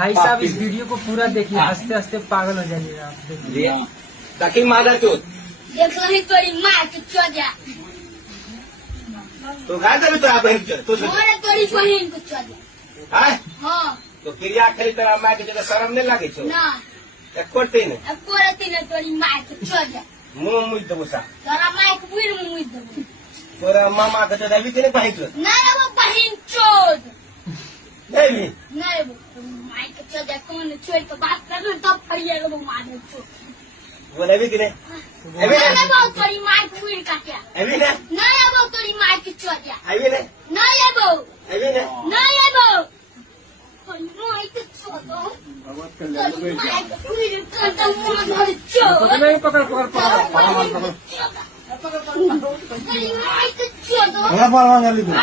भाई साहब इस वीडियो को पूरा देखिए, हंसते हंसते पागल हो जाइएगा आप। देखिए ताकि मादा चोत देख रही तोरी माँ के चौदह तो काय करू तो बहन तो मोरे तोरी बहन को चौदह हाय हाँ तो क्रिया खरी तरह माँ के जगह शर्म नहीं लागे छो ना एक करते नहीं अब कोरती ने तोरी माँ के चौदह मुंह मुझ दबो सा तोरा माँ के बुढ़ में मुझ दो तोरा मामा के तो रवि के नहीं पाही छो नहीं वो बहन चौद नहीं भी नहीं वो माँ के चौदह कौन छोड़ के बात कर रहे तब फरिएगा वो माँ के चौद वो रवि के नहीं अभी नहीं वो तोरी माँ के बुढ़ का क्या अभी नहीं नहीं वो तोरी माँ के चौदह अभी नहीं नहीं वो अभी नहीं नहीं वो तोरी माँ के चौदह तोरी माँ के बुढ़ का तो माँ के चौदह पकड़ तोरी माँ के चौदह Wala pa naman yung libro.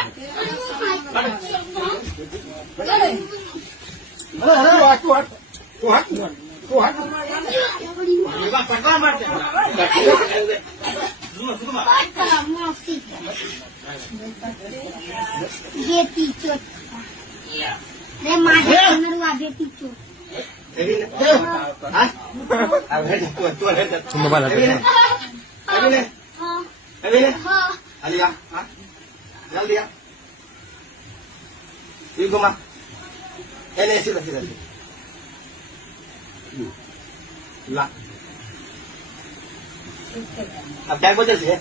बेटी चोट रे माझे नरवा बेटी चोट अभी नहीं हाँ अब है तो है मोबाइल अभी नहीं अभी नहीं हाँ अभी नहीं हाँ अलिया हाँ जल्दी आ ये घुमा ऐसे सीधा ला अब क्या बोलते थे